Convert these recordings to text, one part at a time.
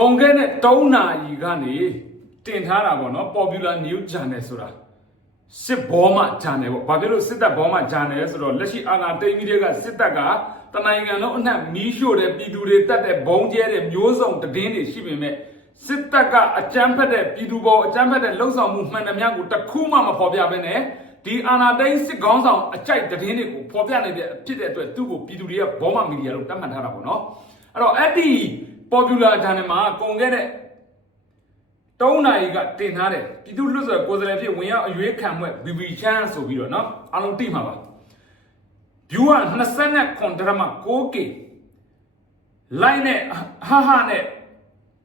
ကုန်ခဲ့တဲ့3နာရီကနေတင်ထားတာပေါ့နော် Popular News Channel ဆိုတာစစ်ဘောမှ channel ပေါ့ဘာဖြစ်လို့စစ်တပ်ဘောမှ channel လဲဆိုတော့လက်ရှိအာဏာသိမ်းပြီးတဲ့ကစစ်တပ်ကတနိုင်ငံလုံးအနှံ့မီးရှို့တဲ့ပြည်သူတွေတတ်တဲ့ဘုံကျဲတဲ့မျိုးစုံတည်င်းတွေရှိပေမဲ့စစ်တပ်ကအကြမ်းဖက်တဲ့ပြည်သူပေါ်အကြမ်းဖက်တဲ့လှုပ်ဆောင်မှုမှန်သမျှကိုတစ်ခုမှမဖော်ပြဘဲနဲ့ဒီအာဏာသိမ်းစစ်ကောင်းဆောင်အကြိုက်တည်င်းတွေကိုဖော်ပြနေတဲ့ဖြစ်တဲ့အတွက်သူ့ကိုပြည်သူတွေကဘောမှမီဒီယာလို့တတ်မှတ်ထားတာပေါ့နော်အဲ့တော့အဲ့ဒီ popular channel မှာကုန်ခဲ့တဲ့ ၃နာရီကတင်ထားတယ်ပြည်သူ့လွတ်ဆိုကိုယ်စားလှယ်ဖြစ်ဝင်ရောက်အရွေးခံမဲ့ BB Chan ဆိုပြီးတော့เนาะအားလုံးသိမှာပါ view က29.6k line နဲ့ဟာဟာနဲ့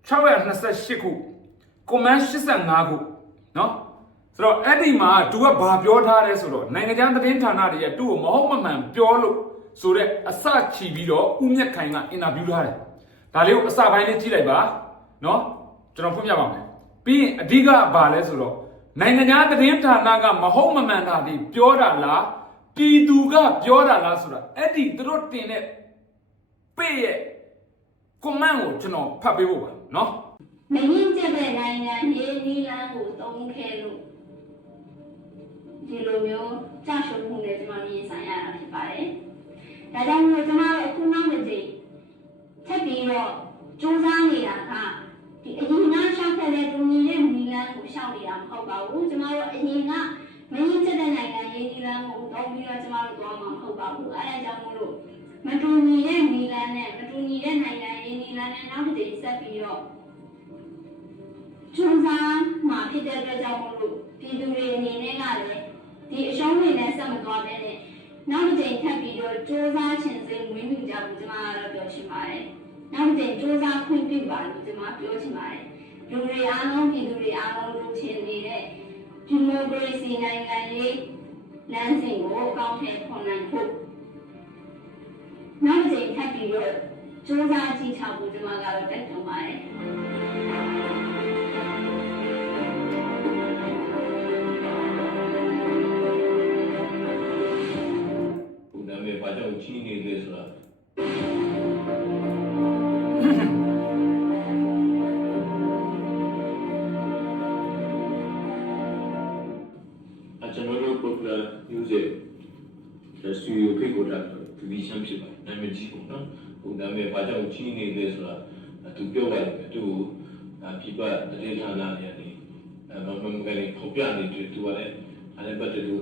628ခု comment 85ခုเนาะဆိုတော့အဲ့ဒီမှာသူကဘာပြောထားလဲဆိုတော့နိုင်ငံခြားသတင်းဌာနတွေရဲ့သူ့ကိုမဟုတ်မမှန်ပြောလို့ဆိုတဲ့အစချီပြီးတော့ဦးမြတ်ခိုင်ကအင်တာဗျူးထားတယ် ဒါလေးကိုအစပိုင်းလေးကြည့်လိုက်ပါเนาะကျွန်တော်ဖွင့်ပြပါမယ်ပြီးရင်အဓိကဘာလဲဆိုတော့နိုင်ငံခြားသတင်းဌာနကမဟုတ်မမှန်တာဒီပြောတာလားပြည်သူကပြောတာလားဆိုတာအဲ့ဒီသူတို့တင်တဲ့ပေ့ရဲ့ comment ကိုကျွန်တော်ဖတ်ပေးဖို့ပါเนาะ မရင်ကျက်တဲ့နိုင်ငံရေးနီလန်းကိုတုံးခဲလို့ဒီလိုမျိုးကြာရှုံးမှုနဲ့ကျွန်တော်ရင်ဆိုင်ရတာဖြစ်ပါတယ်။ဒါကြောင့်မို့ကျွန်တော်အခုနောက်တစ်ချိန် ထပ်ပြီးတော့စူးစမ်းနေတာကဒီအရင်ကရှောက်ခဲ့တဲ့ဒူညီရဲ့နီလန်းကိုရှောက်နေတာမဟုတ်ပါဘူး။ကျွန်တော်တို့အရင်ကမရင်ကျက်တဲ့နိုင်ငံရေးနီလန်းကိုတုံးပြီးတော့ကျွန်တော်တို့သွားမှာမဟုတ်ပါဘူး။အဲဒါကြောင့်မို့လို့မတူညီတဲ့နီလန်းနဲ့မတူညီတဲ့နိုင်ငံရေးနီလန်းနဲ့နောက်တစ်ချိန်ဆက်ပြီးတော့ကျူးစာမှာဖြစ်တဲ့အတွက်ကြောင့်မို့လို့ပြည်သူတွေအနေနဲ့ကလည်းဒီအရှုံးတွေနဲ့ဆက်မသွားဘဲနဲ့ နောက်တစ်ချိန်ထပ်ပြီးတော့ကျူးစာခြင်းစိတ်ဝင်မှုကြဖို့ကျွန်မကတော့ပြောချင်ပါတယ်။နောက်တစ်ချိန်ကျူးစာခွင့်ပြုပါလို့ကျွန်မပြောချင်ပါတယ်။လူတွေအားလုံးပြည်သူတွေအားလုံးလူချင်းနေတဲ့ဒီမိုကရေစီနိုင်ငံရေးလမ်းစဉ်ကိုအကောင့်ထဲပေါ်နိုင်ဖို့နောက်တစ်ချိန်ထပ်ပြီးတော့ကျူးစာကြည့်ချဖို့ကျွန်မကတော့တက်တွန်းပါတယ်။ မဲ့ဘာကြောင့်ချင်းနေလဲဆိုတာအကျွန်တော်တို့ popular news ရဲ့စတူဒီယိုဖိတ်ကိုတာသူဒီရှမ်းဖြစ်ပါတယ်နာမည်ကြီးပုံနော်ပုံနာမဲ့ဘာကြောင့်ချင်းနေလဲဆိုတာသူပြောပါတယ်သူပြပတတိဌာနနေရာနေအမမကနေဖော်ပြနေတယ်သူကလည်းအဲ့ဒါပတ်တူ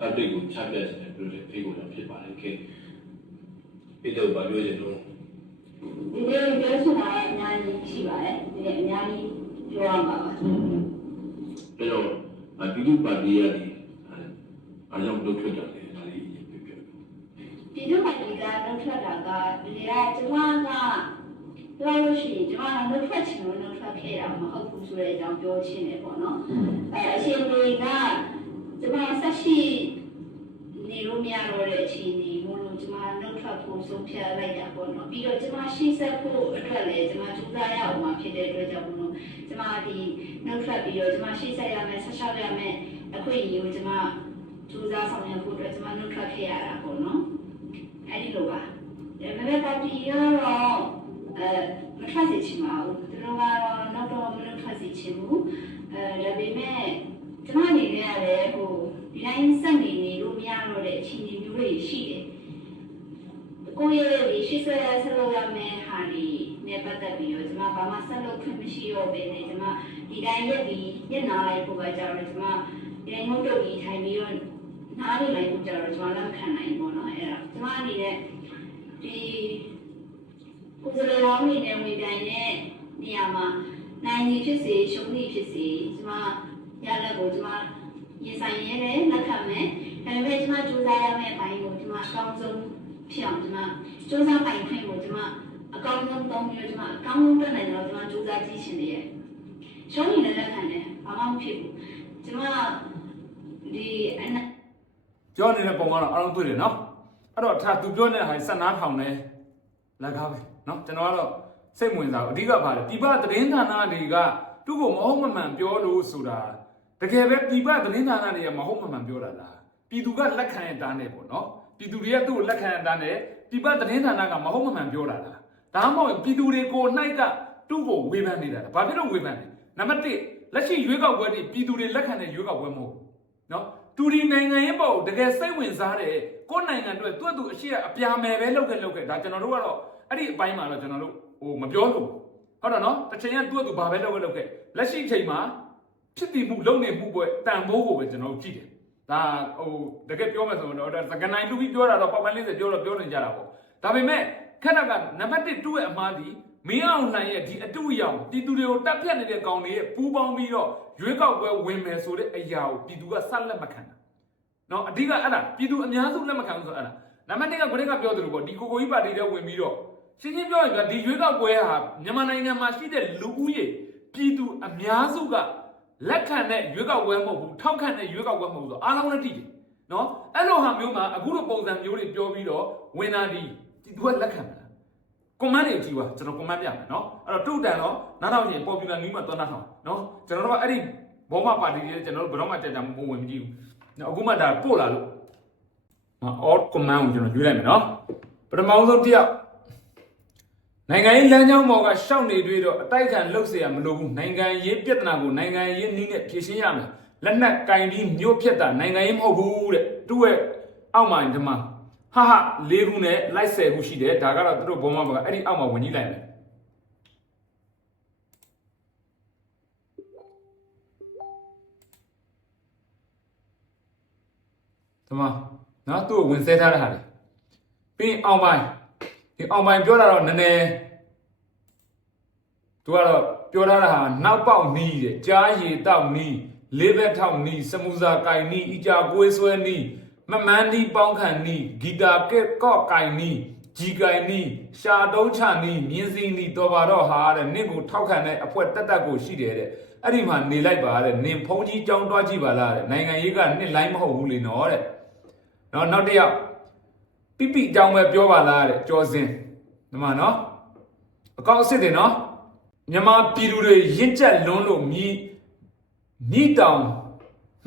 public ကိုချပြချင်တယ်ပြော တယ်ဖိတ်ကိုတာဖြစ်ပါတယ်ခေပြတော့ဘာပြောချင်တော့ဒီနေ့ပြောချင်တာအများကြီးရှိပါတယ်ဒီနေ့အများကြီးပြောရမှာပါအဲ့တော့အတူတူပါတီရတယ်အားကြောင့်လုပ်ထွက်ကြတယ်ဒါလေးပြပြပြည်သူ့ပါတီကနှုတ်ထွက်တာကဒီကကျမကပြောလို့ရှိရင်ကျမကနှုတ်ထွက်ချင်လို့နှုတ်ထွက်ခဲ့တာမဟုတ်ဘူးဆိုတဲ့အကြောင်းပြောချင်တယ်ပေါ့နော်အဲအရှင်တွေကကျမဆက်ရှိ နေလို့မရတော့တဲ့အခြေအနေမို့လို့ကျမနှုတ်ထွက်ဖို့ဆုံးဖြတ်လိုက်တာပေါ့နော်ပြီးတော့ကျမရှိဆက်ဖို့အတွက်လည်းကျမကြိုးစားရအောင်မှာဖြစ်တဲ့အတွက်ကြောင့်မို့လို့ကျမဒီနှုတ်ထွက်ပြီးတော့ကျမရှိဆက်ရမယ်ဆက်ရှောက်ရမယ်အခွင့်အရေးကိုကျမကြိုးစားဆောင်ရွက်ဖို့အတွက်ကျမနှုတ်ထွက်ခဲ့ရတာပေါ့နော်အဲ့ဒီလိုပါဒါပေမဲ့ပါတီရောအဲမထွက်စေချင်ပါဘူးသူတို့ကတော့နောက်တော့မနှုတ်ထွက်စေချင်ဘူးအဲဒါပေမဲ့ကျမအနေနဲ့ကလည်းဟို ဒီတိုင်းဆက်နေနေလို့မရတော့တဲ့အခြေအနေမျိုးတွေရှိတယ်။ကိုယ့်ရဲ့ရှေ့ဆွဲရဆက်လုပ်ရမယ့်ဟာတွေနဲ့ပတ်သက်ပြီးတော့ကျွန်မဘာမှဆက်လုပ်ခွင့်မရှိတော့ဘဲနဲ့ကျွန်မဒီတိုင်းရက်ပြီးညနာလိုက်ပို့ပါကြတော့ကျွန်မဒီတိုင်းငုတ်တုတ်ပြီးထိုင်ပြီးတော့နားလေးလိုက်ပို့ကြတော့ကျွန်မလက်ခံနိုင်ပေါ့နော်အဲ့ဒါကျွန်မအနေနဲ့ဒီကိုယ်စလုံးအောင်နေဝင်ပြိုင်တဲ့နေရာမှာနိုင်ကြီးဖြစ်စေရှုံးကြီးဖြစ်စေကျွန်မရလက်ကိုကျွန်မ ရင်ဆိုင်ရဲတယ်လက်ခံမယ်ဒါပေမဲ့ကျမကြိုးစားရမယ့်အပိုင်းကိုကျမအကောင်းဆုံးဖြစ်အောင်ကျမကြိုးစားပိုင်ခွင့်ကိုကျမအကောင်းဆုံးသုံးပြီးတော့ကျမအကောင်းဆုံးတက်နိုင်တော့ကျမကြိုးစားကြည့်ရှင်တယ်ရဲ့ရှုံးရင်လည်းလက်ခံတယ်ဘာမှမဖြစ်ဘူးကျမဒီအနပြောနေတဲ့ပုံကတော့အားလုံးတွေ့တယ်နော်အဲ့တော့ဒါသူပြောနေတဲ့ဟာဆက်နားထောင်နေလက်ကားပဲနော်ကျွန်တော်ကတော့စိတ်ဝင်စားဘူးအဓိကဘာလဲပြပသတင်းဌာနတွေကသူ့ကိုမဟုတ်မမှန်ပြောလို့ဆိုတာ တကယ်ပဲပြပသတင်းဌာနတွေကမဟုတ်မမှန်ပြောတာလားပြည်သူကလက်ခံရတာနဲ့ပေါ့နော်ပြည်သူတွေကသူ့ကိုလက်ခံရတာနဲ့ပြပသတင်းဌာနကမဟုတ်မမှန်ပြောတာလားဒါမှမဟုတ်ပြည်သူတွေကိုနှိုက်ကတူကိုဝေဖန်နေတာဘာဖြစ်လို့ဝေဖန်လဲနံပါတ်1လက်ရှိရွေးကောက်ပွဲတွေပြည်သူတွေလက်ခံတဲ့ရွေးကောက်ပွဲမဟုတ်နော်တူဒီနိုင်ငံရေးပေါ့တကယ်စိတ်ဝင်စားတဲ့ကိုယ့်နိုင်ငံအတွက်သူ့အတူအရှိအပြာမယ်ပဲလုပ်ခဲ့လုပ်ခဲ့ဒါကျွန်တော်တို့ကတော့အဲ့ဒီအပိုင်းမှာတော့ကျွန်တော်တို့ဟိုမပြောလို့ဟုတ်တော့နော်တစ်ချိန်ကသူ့အတူဘာပဲလုပ်ခဲ့လုပ်ခဲ့လက်ရှိအချိန်မှာ ဖြစ်တည်မှုလုပ်နေမှုပွဲတန်ဖိုးကိုပဲကျွန်တော်တို့ကြည့်တယ်ဒါဟိုတကယ်ပြောမယ်ဆိုတော့ဒါစကနိုင်လူပြီးပြောတာတော့ပေါက်ပန်း40ပြောတော့ပြောနေကြတာပေါ့ဒါပေမဲ့ခက်တာကနံပါတ်1တူရဲ့အမားဒီမင်းအောင်လှိုင်ရဲ့ဒီအတူအယောင်ပြည်သူတွေကိုတက်ဖြတ်နေတဲ့ကောင်တွေရဲ့ပူးပေါင်းပြီးတော့ရွေးကောက်ပွဲဝင်မယ်ဆိုတဲ့အရာကိုပြည်သူကဆက်လက်မခံတာနော်အဓိကအဲ့ဒါပြည်သူအများစုလက်မခံဘူးဆိုအဲ့ဒါနံပါတ်1ကကိုရကပြောသလိုပေါ့ဒီကိုကိုကြီးပါတီတဲ့ဝင်ပြီးတော့ရှင်းရှင်းပြောရင်ဗျာဒီရွေးကောက်ပွဲဟာမြန်မာနိုင်ငံမှာရှိတဲ့လူဦးရေပြည်သူအများစုက လက်ခံတဲ့ရွေးကောက်ပွဲမဟုတ်ဘူးထောက်ခံတဲ့ရွေးကောက်ပွဲမဟုတ်ဘူးဆိုအားလုံးလည်းတည်တယ်နော်အဲ့လိုဟာမျိုးမှာအခုလိုပုံစံမျိုးတွေပြောပြီးတော့ဝင်လာဒီပြည်သူကလက်ခံတယ်ကွန်မန့်တွေကြည့်ပါကျွန်တော်ကွန်မန့်ပြမယ်နော်အဲ့တော့တူတန်တော့နားထောင်ရင်ပေါ်ပူလာနည်းမှာသွားနားထောင်နော်ကျွန်တော်တို့ကအဲ့ဒီဘောမပါတီတွေကျွန်တော်တို့ဘယ်တော့မှကြကြမဝင်မကြည့်ဘူးနော်အခုမှဒါပို့လာလို့ all command ကိုကျွန်တော်ရွေးလိုက်မယ်နော်ပထမဆုံးတစ်ယောက် နိုင်ငံရေးလမ်းကြောင်းပေါ်ကရှောက်နေတွေ့တော့အတိုက်ခံလှုပ်เสียမလို့ဘူးနိုင်ငံရေးပြဿနာကိုနိုင်ငံရေးနည်းနဲ့ဖြေရှင်းရမယ်လက်နက်ကင်ပြီးမျိုးဖြတ်တာနိုင်ငံရေးမဟုတ်ဘူးတဲ့သူ့ရဲ့အောက်မှာဒီမှာဟာဟာလေးခုနဲ့လိုက်ဆယ်ခုရှိတယ်ဒါကတော့သူတို့ဘုံမှာကအဲ့ဒီအောက်မှာဝင်ကြီးလိုက်မယ်ဒီမှာနော်သူ့ကိုဝင်ဆဲထားတဲ့ဟာတွေပြီးရင်အောင်ပိုင်း ဒီအောင်ပိုင်းပြောတာတော့နည်းနည်းသူကတော့ပြောထားတာဟာနောက်ပေါက်နီးတဲ့ကြားရည်တောက်နီးလေးဘက်ထောက်နီးစမူစာကင်နီးအကြကွေးဆွဲနီးမမန်းနီးပေါင်းခံနီးဂီတာကက်ကော့ကင်နီးဂျီကင်နီးရှာတုံးချနီးမြင်းစည်းနီးတော်ပါတော့ဟာတဲ့နင့်ကိုထောက်ခံတဲ့အဖွဲတက်တက်ကိုရှိတယ်တဲ့အဲ့ဒီမှာနေလိုက်ပါတဲ့နင်ဖုံးကြီးကြောင်းတွားကြည့်ပါလားတဲ့နိုင်ငံရေးကနှစ်လိုင်းမဟုတ်ဘူးလေနော်တဲ့နော်နောက်တစ်ယောက် ပိပိအကြောင်းပဲပြောပါလားတဲ့ကြောစင်ဒီမှာနော်အကောင့်အစ်စ်တွေနော်မြန်မာပြည်သူတွေရင့်ကျက်လွန်းလို့မြည်မြည်တောင်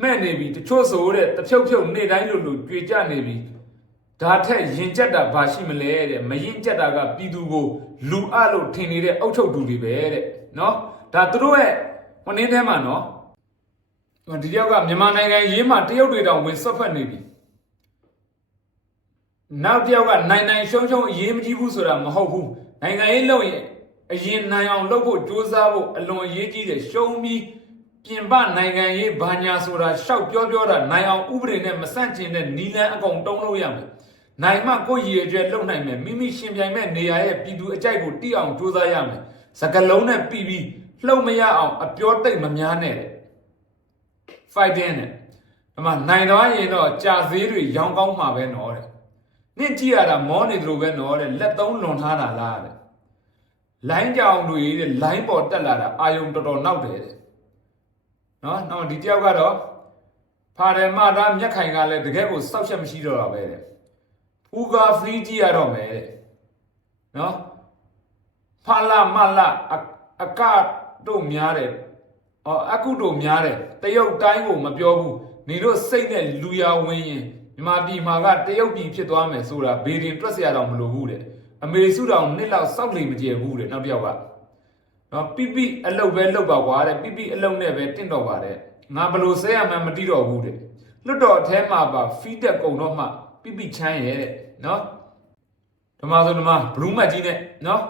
မှဲ့နေပြီတချို့ဆိုတဲ့တဖြုတ်ဖြုတ်နေ့တိုင်းလို့လို့ကြွေကြနေပြီဒါထက်ရင်ကျက်တာဘာရှိမလဲတဲ့မရင်ကျက်တာကပြည်သူကိုလူအလို့ထင်နေတဲ့အုတ်ထုတ်တူတွေပဲတဲ့နော်ဒါသူတို့ရဲ့ဟိုနေ့ထဲမှာနော်ဒီတယောက်ကမြန်မာနိုင်ငံရေးမှာတရုတ်တွေတောင်ဝင်ဆွတ်ဖက်နေပြီ နောက်တစ်ယောက်ကနိုင်နိုင်ရှုံးရှုံးအရေးမကြီးဘူးဆိုတာမဟုတ်ဘူးနိုင်ငံရေးလုပ်ရင်အရင်နိုင်အောင်လုပ်ဖို့ကြိုးစားဖို့အလွန်အရေးကြီးတယ်ရှုံးပြီးပြင်ပနိုင်ငံရေးဘာညာဆိုတာရှောက်ပြောပြောတာနိုင်အောင်ဥပဒေနဲ့မဆန့်ကျင်တဲ့နီလန်းအကုန်တုံးလို့ရမယ်နိုင်မှကိုယ့်ရည်ရွယ်ချက်လုပ်နိုင်မယ်မိမိရှင်ပြိုင်မဲ့နေရာရဲ့ပြည်သူအကြိုက်ကိုတိအောင်ကြိုးစားရမယ်စကလုံးနဲ့ပြီးပြီးလှုပ်မရအောင်အပြောတိတ်မများနဲ့တဲ့ fighting နဲ့ဒီမှာနိုင်တော့ရင်တော့ကြာဈေးတွေရောင်းကောင်းမှာပဲနော်တဲ့ နင့်ကြည့်ရတာမောနေတယ်လို့ပဲနော်တဲ့လက်သုံးလွန်ထားတာလားတဲ့လိုင်းကြောင်တွေတဲ့လိုင်းပေါ်တက်လာတာအာယုံတော်တော်နောက်တယ်တဲ့နော်နောက်ဒီတယောက်ကတော့ဖာရမတာမြက်ခိုင်ကလည်းတကယ်ကိုစောက်ချက်မရှိတော့တာပဲတဲ့ဖူကာဖရီကြည့်ရတော့မယ်တဲ့နော်ဖာလာမလာအအကတို့များတယ်အော်အကုတို့များတယ်တရုတ်တိုင်းကိုမပြောဘူးနေတို့စိတ်နဲ့လူရဝင်ရင် မြန်မာပြည်မှာကတရုတ်ပြည်ဖြစ်သွားမယ်ဆိုတာဘေဒင်တွက်စရာတော့မလိုဘူးတဲ့အမေစုတောင်နှစ်လောက်စောက်လိမ်မကျယ်ဘူးတဲ့နောက်တစ်ယောက်ကနော်ပိပိအလုတ်ပဲလုတ်ပါကွာတဲ့ပိပိအလုတ်နဲ့ပဲတင့်တော့ပါတဲ့ငါဘလို့ဆဲရမှန်းမတိတော့ဘူးတဲ့လွတ်တော်အแทမှာပါဖီးတက်ကုံတော့မှပိပိချမ်းရဲ့တဲ့နော်ဓမ္မဆိုဓမ္မဘလူးမတ်ကြီးနဲ့နော်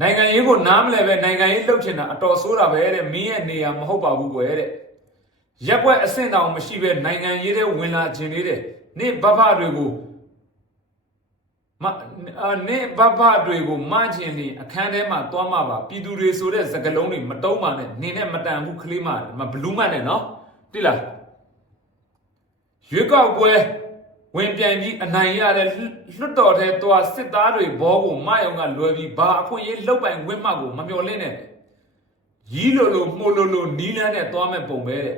နိုင်ငံရေးကိုနားမလဲပဲနိုင်ငံရေးလှုပ်ချင်တာအတော်ဆိုးတာပဲတဲ့မင်းရဲ့နေရာမဟုတ်ပါဘူးကွယ်တဲ့ ရက်ွက်အဆင့်တောင်မရှိပဲနိုင်ငံရေးတဲ့ဝင်လာခြင်းလေးတဲ့နေ့ဘဘတွေကိုမအာနေ့ဘဘတွေကိုမခြင်းနေအခန်းထဲမှာသွားမှာပါပြည်သူတွေဆိုတဲ့စကလုံးတွေမတုံးပါနဲ့နေနဲ့မတန်ဘူးကလေးမမဘလူးမနဲ့နော်တိလားရွေးကောက်ပွဲဝင်ပြန်ပြီးအနိုင်ရတဲ့လွတ်တော်တဲ့သွားစစ်သားတွေဘောကိုမယုံကလွယ်ပြီးဘာအခွင့်အရေးလောက်ပိုင်ဝင့်မှကိုမမျော်လင့်နဲ့ရီးလိုလိုမှုလိုလိုနီးလန်းနဲ့သွားမဲ့ပုံပဲတဲ့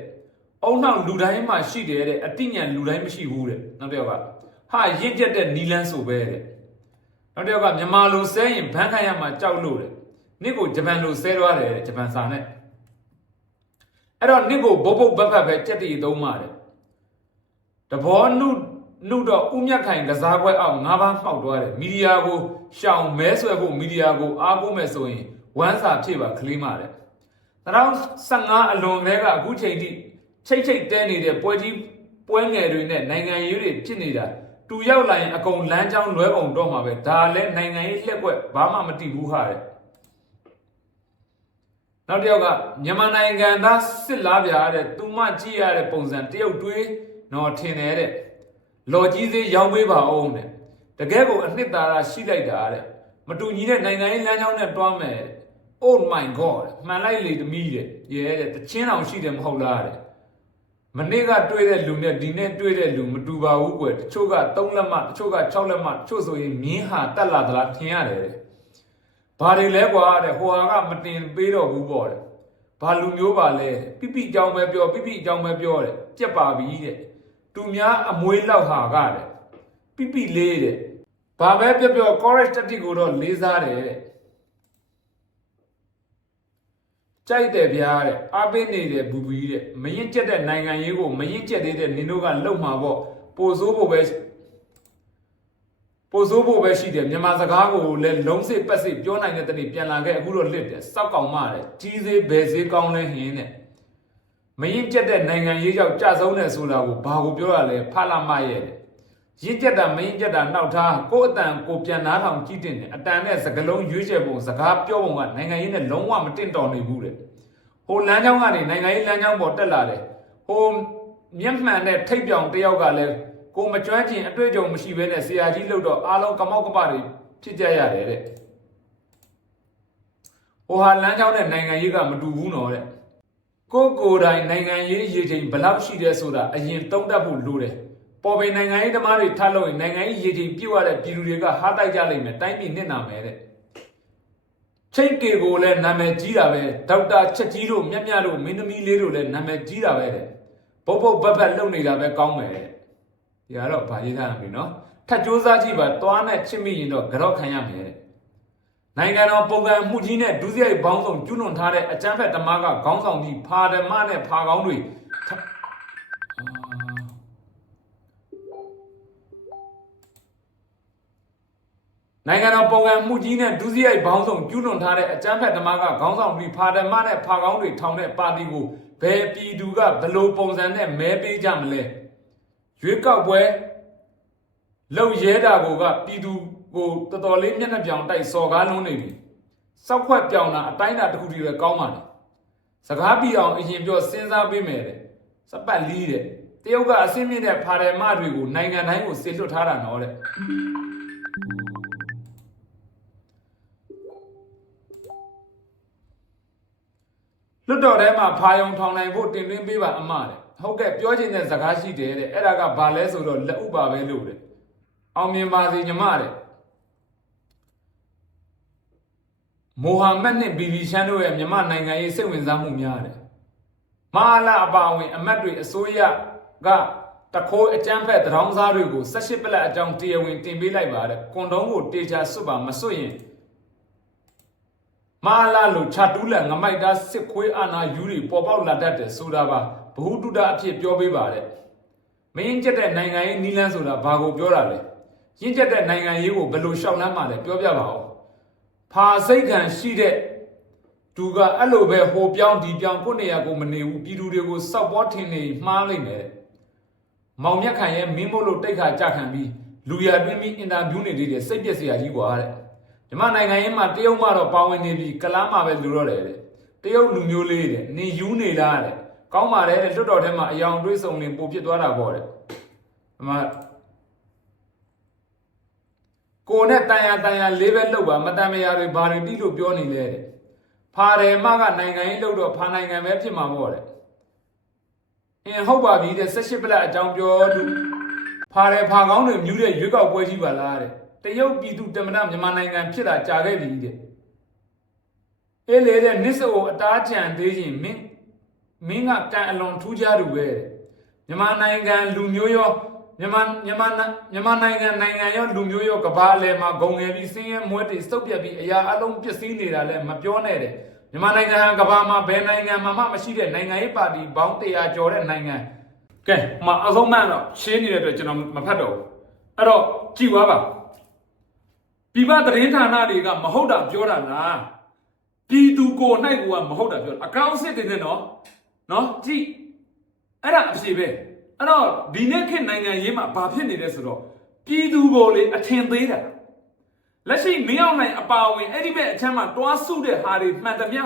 အုံနောက်လူတိုင်းမှာရှိတယ်တဲ့အတိညာလူတိုင်းမရှိဘူးတဲ့နောက်တစ်ယောက်ကဟာရင့်ကျက်တဲ့နီလန်းဆိုပဲတဲ့နောက်တစ်ယောက်ကမြန်မာလိုဆဲရင်ဘန်းခိုင်းရမှာကြောက်လို့တဲ့နင့်ကိုဂျပန်လိုဆဲသွားတယ်တဲ့ဂျပန်စာနဲ့အဲ့တော့နင့်ကိုဘုတ်ဘုတ်ဘတ်ဘတ်ပဲကြက်တီသုံးပါတဲ့တဘောနုနှုတ်တော့ဥမြတ်ခိုင်ကစားပွဲအောက်ငါးပါးမှောက်သွားတယ်မီဒီယာကိုရှောင်မဲဆွဲဖို့မီဒီယာကိုအားကိုးမဲ့ဆိုရင်ဝမ်းစာဖြစ်ပါကလေးမတဲ့2015အလွန်ကလေးကအခုချိန်ထိ ချိတ်ချိတ်တဲနေတဲ့ပွဲကြီးပွဲငယ်တွေနဲ့နိုင်ငံရေးတွေဖြစ်နေတာတူရောက်လာရင်အကုန်လမ်းကြောင်းလွဲပုံတော့မှာပဲဒါလည်းနိုင်ငံရေးလက်ကွက်ဘာမှမတိဘူးဟာတဲ့နောက်တစ်ယောက်ကမြန်မာနိုင်ငံသားစစ်လားပြားတဲ့သူမကြည့်ရတဲ့ပုံစံတရုတ်တွေးတော့ထင်တယ်တဲ့လော်ကြီးစေးရောင်းပေးပါအောင်တဲ့တကယ်ကိုအနှစ်သာရရှိလိုက်တာတဲ့မတူညီတဲ့နိုင်ငံရေးလမ်းကြောင်းနဲ့တွားမယ်တဲ့ Oh my god မှန်လိုက်လေတမီးတဲ့ရဲတဲ့တချင်းအောင်ရှိတယ်မဟုတ်လားတဲ့ မနေ့ကတွေ့တဲ့လူနဲ့ဒီနေ့တွေ့တဲ့လူမတူပါဘူးကွယ်တချို့က3လက်မတချို့က6လက်မတချို့ဆိုရင်မြင်းဟာတက်လာသလားထင်ရတယ်တဲ့ဘာတွေလဲကွာတဲ့ဟိုဟာကမတင်ပေးတော့ဘူးပေါ့တဲ့ဘာလူမျိုးပါလဲပြပြအကြောင်းပဲပြောပြပြအကြောင်းပဲပြောတဲ့ကြက်ပါပြီတဲ့သူများအမွေးလောက်ဟာကတဲ့ပြပြလေးတဲ့ဘာပဲပြောပြော correct တတိကိုတော့လေးစားတယ်တဲ့ ကြိုက်တယ်ဗျာတဲ့အားပေးနေတယ်ဘူဘူးတဲ့မရင်ကျက်တဲ့နိုင်ငံရေးကိုမရင်ကျက်သေးတဲ့နင်တို့ကလုံမှာပေါ့ပိုစိုးဖို့ပဲပို့စိုးဖို့ပဲရှိတယ်မြန်မာစကားကိုလည်းလုံးစိပတ်စိပြောနိုင်တဲ့တနေ့ပြန်လာခဲ့အခုတော့လစ်တယ်စောက်ကောင်မတဲ့ကြီးစေးဘယ်စေးကောင်းလဲဟင်းတဲ့မရင်ကျက်တဲ့နိုင်ငံရေးကြောင့်ကြဆုံးတယ်ဆိုတာကိုဘာကိုပြောရလဲဖလာမရဲ့တဲ့ ရင့်ကျက်တာမရင်ကျက်တာနောက်ထားကိုယ့်အတန်ကိုပြန်နားထောင်ကြည့်တင်တယ်အတန်နဲ့စကလုံးရွေးချယ်ပုံစကားပြောပုံကနိုင်ငံရေးနဲ့လုံးဝမတင့်တော်နိုင်ဘူးတဲ့ဟိုလမ်းကြောင်းကနေနိုင်ငံရေးလမ်းကြောင်းပေါ်တက်လာတယ်ဟိုမျက်မှန်တဲ့ထိတ်ပြောင်တယောက်ကလည်းကိုမကျွမ်းကျင်အတွေ့အကြုံမရှိဘဲနဲ့ဆရာကြီးလို့တော့အားလုံးကမောက်ကပတွေဖြစ်ကြရတယ်တဲ့ဟိုဟာလမ်းကြောင်းနဲ့နိုင်ငံရေးကမတူဘူးနော်တဲ့ကိုယ်ကိုယ်တိုင်နိုင်ငံရေးရေချိန်ဘယ်လောက်ရှိတယ်ဆိုတာအရင်တုံးတက်ဖို့လိုတယ် ပေါ်ပင်နိုင်ငံရေးသမားတွေထားလို့ရင်နိုင်ငံရေးရေချိန်ပြည့်ဝတဲ့ပြည်သူတွေကဟားတိုက်ကြလိမ့်မယ်တိုင်းပြည်နစ်နာမယ်တဲ့ချိတ်ကေကိုလည်းနာမည်ကြီးတာပဲဒေါက်တာချက်ကြီးတို့မြတ်မြတ်တို့မင်းသမီးလေးတို့လည်းနာမည်ကြီးတာပဲတဲ့ပုတ်ပုတ်ဘက်ဘက်လုံနေတာပဲကောင်းမယ်တဲ့ဒီကတော့ဗာရေးထားရပြီနော်ထပ်ကြိုးစားကြည့်ပါသွားနဲ့ချစ်မိရင်တော့ကြော့ခံရမယ်တဲ့နိုင်ငံတော်ပုံကံမှုကြီးနဲ့ဒုစရိုက်ဘောင်းဆောင်ကျွလွန်ထားတဲ့အကြမ်းဖက်သမားကခေါင်းဆောင်ပြီးဖာဓမ္မနဲ့ဖာကောင်းတွေ နိုင်ငံတော်ပုံကံမှုကြီးနဲ့ဒုစရိုက်ဘောင်းဆောင်ကျူးလွန်ထားတဲ့အကြမ်းဖက်သမားကခေါင်းဆောင်ပြီးဖာဓမ္မနဲ့ဖာကောင်းတွေထောင်တဲ့ပါတီကိုဘယ်ပြည်သူကဘယ်လိုပုံစံနဲ့မဲပေးကြမလဲရွေးကောက်ပွဲလုံရဲတာကိုကပြည်သူကိုတော်တော်လေးမျက်နှာပြောင်တိုက်စော်ကားလုံးနေပြီစောက်ခွက်ပြောင်တာအတိုင်းတာတစ်ခုတည်းပဲကောင်းပါလေစကားပြအောင်အရင်ပြောစဉ်းစားပေးမယ်တဲ့စပတ်လီးတဲ့တရုတ်ကအစင်းမြင့်တဲ့ဖာရမတွေကိုနိုင်ငံတိုင်းကိုဆေလွတ်ထားတာနော်တဲ့ လွတ်တော်ထဲမှာဖာယုံထောင်နိုင်ဖို့တင်သွင်းပေးပါအမတဲ့ဟုတ်ကဲ့ပြောချင်တဲ့စကားရှိတယ်တဲ့အဲ့ဒါကဘာလဲဆိုတော့လက်ဥပါပဲလို့တဲ့အောင်မြင်ပါစေညီမတဲ့မိုဟာမက်နဲ့ဘီဘီရှန်တို့ရဲ့မြမနိုင်ငံရေးစိတ်ဝင်စားမှုများတယ်မဟာလာအပါအဝင် အမတ်တွေအစိုးရကတခိုးအကြမ်းဖက်တရောင်းစားတွေကို18ပလက်အကြောင်းတရားဝင်တင်ပေးလိုက်ပါတဲ့ကွန်တုံးကိုတေချာစွတ်ပါမစွတ်ရင် မာလာလိုခြာတူးလန်ငမိုက်သားစစ်ခွေးအာနာယူတွေပေါ်ပေါက်လာတတ်တယ်ဆိုတာပါဘ ഹു တုဒအဖြစ်ပြောပေးပါတဲ့မင်းကျက်တဲ့နိုင်ငံရေးနီလန်းဆိုတာဘာကိုပြောတာလဲရင့်ကျက်တဲ့နိုင်ငံရေးကိုဘယ်လိုရှောက်လန်းမှလဲပြောပြပါဦးဖာစိတ်ခံရှိတဲ့သူကအဲ့လိုပဲဟိုပြောင်းဒီပြောင်းကိုယ့်နေရာကိုမနေဘူးပြည်သူတွေကိုစောက်ပေါ်ထင်နေမှားလိုက်မယ်မောင်မြတ်ခိုင်ရဲ့မင်းမို့လို့တိတ်ခါကြခံပြီးလူရအတွင်းပြီးအင်တာဗျူးနေသေးတယ်စိတ်ပျက်စရာကြီးกว่าတဲ့ ဒီမှာနိုင်ငံရေးမှာတရုတ်မှတော့ပါဝင်နေပြီကလားမှပဲလူတော့တယ်တဲ့တရုတ်လူမျိုးလေးတဲ့နင်ယူနေလားတဲ့ကောင်းပါတယ်တဲ့လွတ်တော်ထဲမှာအယောင်တွေးစုံနေပိုဖြစ်သွားတာပေါ့တဲ့ဒီမှာကိုနဲ့တန်ရတန်ရလေးပဲလောက်ပါမတန်မရာတွေဘာတွေတိလို့ပြောနေလဲတဲ့ဖာတယ်မကနိုင်ငံရေးလောက်တော့ဖာနိုင်ငံပဲဖြစ်မှာပေါ့တဲ့အင်းဟုတ်ပါပြီတဲ့18ပလက်အကြောင်းပြောသူဖာတယ်ဖာကောင်းတွေမြူးတဲ့ရွေးကောက်ပွဲကြီးပါလားတဲ့ တရုတ်ပြည်သူတမန်မြန်မာနိုင်ငံဖြစ်တာကြာခဲ့ပြီတဲ့အေးလေတဲ့နစ်ဆိုအတားကြံသေးရင်မင်းမင်းကကံအလွန်ထူးခြားသူပဲတဲ့မြန်မာနိုင်ငံလူမျိုးရောမြန်မာမြန်မာမြန်မာနိုင်ငံနိုင်ငံရောလူမျိုးရောကဘာလဲမှာဂုံငယ်ပြီးစင်းရဲမွဲတွေစုပ်ပြက်ပြီးအရာအလုံးပျက်စီးနေတာလဲမပြောနဲ့တဲ့မြန်မာနိုင်ငံဟာကဘာမှာဘယ်နိုင်ငံမှာမှမရှိတဲ့နိုင်ငံရေးပါတီဘောင်းတရားကျော်တဲ့နိုင်ငံကဲမအဆုံးမှန်တော့ရှင်းနေတဲ့အတွက်ကျွန်တော်မဖတ်တော့ဘူးအဲ့တော့ကြည်သွားပါ ပြည်ပသတင်းဌာနတွေကမဟုတ်တာပြောတာလားပြည်သူကို၌ကမဟုတ်တာပြောတာအကောင့်စစ်တင်နေနော်နော်ကြည်အဲ့ဒါအဖြစ်ပဲအဲ့တော့ဒီနေ့ခေတ်နိုင်ငံရေးမှာဘာဖြစ်နေလဲဆိုတော့ပြည်သူကိုလေအထင်သေးတာလက်ရှိမင်းအောင်နိုင်အပါအဝင်အဲ့ဒီဘက်အချမ်းမှာတွားစုတဲ့ဟာတွေမှန်သမျှ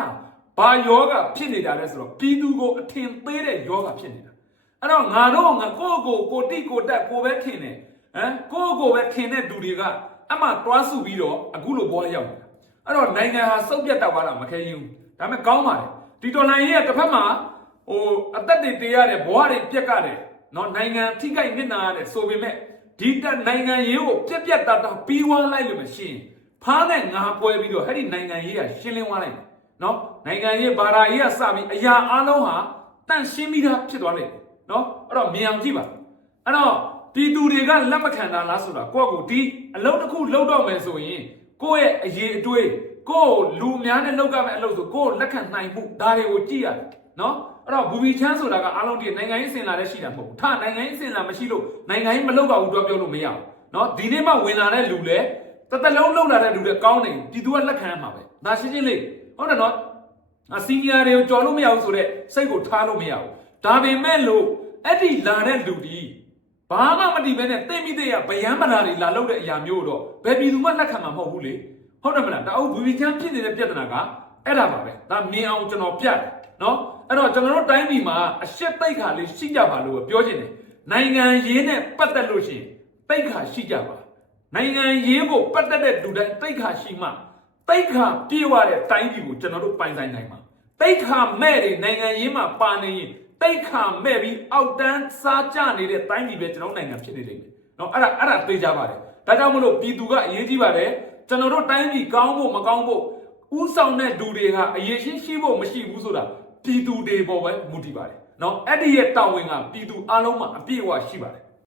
ဘာယောဂဖြစ်နေတာလဲဆိုတော့ပြည်သူကိုအထင်သေးတဲ့ယောဂဖြစ်နေတာအဲ့တော့ငါတို့ငါကိုယ့်ကိုယ်ကိုတိကိုတက်ကိုပဲခင်တယ်ဟမ်ကိုယ့်ကိုယ်ပဲခင်တဲ့သူတွေက အမှတွားစုပြီးတော့အခုလိုဘောရောက်နေတာအဲ့တော့နိုင်ငံဟာစုပ်ပြတ်တော့တာမခဲရင်ဘူးဒါပေမဲ့ကောင်းပါလေဒီတော်လိုင်းရဲ့တစ်ဖက်မှာဟိုအသက်တွေတေးရတယ်ဘဝတွေပြက်ကတယ်နော်နိုင်ငံထိခိုက်နစ်နာရတယ်ဆိုပေမဲ့ဒီတက်နိုင်ငံရေးကိုပြက်ပြက်တတ်တာပြီးဝမ်းလိုက်လို့မရှိရင်ဖားနဲ့ငါပွဲပြီးတော့အဲ့ဒီနိုင်ငံရေးကရှင်းလင်းသွားလိုက်မယ်နော်နိုင်ငံရေးဘာသာရေးကစပြီးအရာအလုံးဟာတန့်ရှင်းပြီးသားဖြစ်သွားလိမ့်မယ်နော်အဲ့တော့မြင်အောင်ကြည့်ပါအဲ့တော့ ပြည်သူတွေကလက်မခံတာလားဆိုတာကိုယ့်ကိုယ်ဒီအလုပ်တစ်ခုလုပ်တော့မယ်ဆိုရင်ကိုယ့်ရဲ့အရေးအတွေးကိုယ့်လူများနဲ့လုပ်ရမယ့်အလုပ်ဆိုကိုယ့်လက်ခံနိုင်မှုဒါတွေကိုကြည့်ရတယ်နော်အဲ့တော့ဘူဘီချမ်းဆိုတာကအားလုံးဒီနိုင်ငံရေးစင်လာတဲ့ရှိတာမဟုတ်ဘူးထားနိုင်ငံရေးစင်လာမရှိလို့နိုင်ငံရေးမလုပ်ပါဘူးတော့ပြောလို့မရဘူးနော်ဒီနေ့မှဝင်လာတဲ့လူလဲတစ်သက်လုံးလုပ်လာတဲ့လူတွေကောင်းတယ်ပြည်သူကလက်ခံရမှာပဲဒါရှင်းရှင်းလေးဟုတ်တယ်နော်အစီနီယာတွေကိုကြော်လို့မရဘူးဆိုတော့စိတ်ကိုထားလို့မရဘူးဒါပေမဲ့လို့အဲ့ဒီလာတဲ့လူဒီ ဘာမှမတည်ပဲနဲ့သိမိတဲ့ရဗယံမလာတွေလာလို့တဲ့အရာမျိုးတော့ဘယ်ပြည်သူမှလက်ခံမှာမဟုတ်ဘူးလေဟုတ်တယ်မလားတအုပ်ဘူဘီချမ်းဖြစ်နေတဲ့ပြဿနာကအဲ့ဒါပါပဲဒါမြင်အောင်ကျွန်တော်ပြတယ်နော်အဲ့တော့ကျွန်တော်တို့တိုင်းပြည်မှာအရှက်သိက္ခာလေးရှိကြပါလို့ပြောချင်တယ်နိုင်ငံရေးနဲ့ပတ်သက်လို့ရှိရင်သိက္ခာရှိကြပါနိုင်ငံရေးကိုပတ်သက်တဲ့လူတိုင်းသိက္ခာရှိမှတိတ်ခါပြေးဝတဲ့တိုင်းပြည်ကိုကျွန်တော်တို့ပိုင်ဆိုင်နိုင်မှာတိတ်ခါမဲ့တွေနိုင်ငံရေးမှာပါနေရင် တိတ်ခါမဲ့ပြီးအောက်တန်းစားကြနေတဲ့တိုင်းပြည်ပဲကျွန်တော်နိုင်ငံဖြစ်နေလိမ့်မယ်။နော်အဲ့ဒါအဲ့ဒါသိကြပါတယ်။ဒါကြောင့်မလို့ပြည်သူကအရေးကြီးပါတယ်။ကျွန်တော်တို့တိုင်းပြည်ကောင်းဖို့မကောင်းဖို့ဥဆောင်တဲ့လူတွေကအရေးရှိရှိဖို့မရှိဘူးဆိုတာပြည်သူတွေပေါ်ပဲမူတည်ပါတယ်။နော်အဲ့ဒီရဲ့တာဝန်ကပြည်သူအလုံးမှာအပြည့်အဝရှိပါတယ်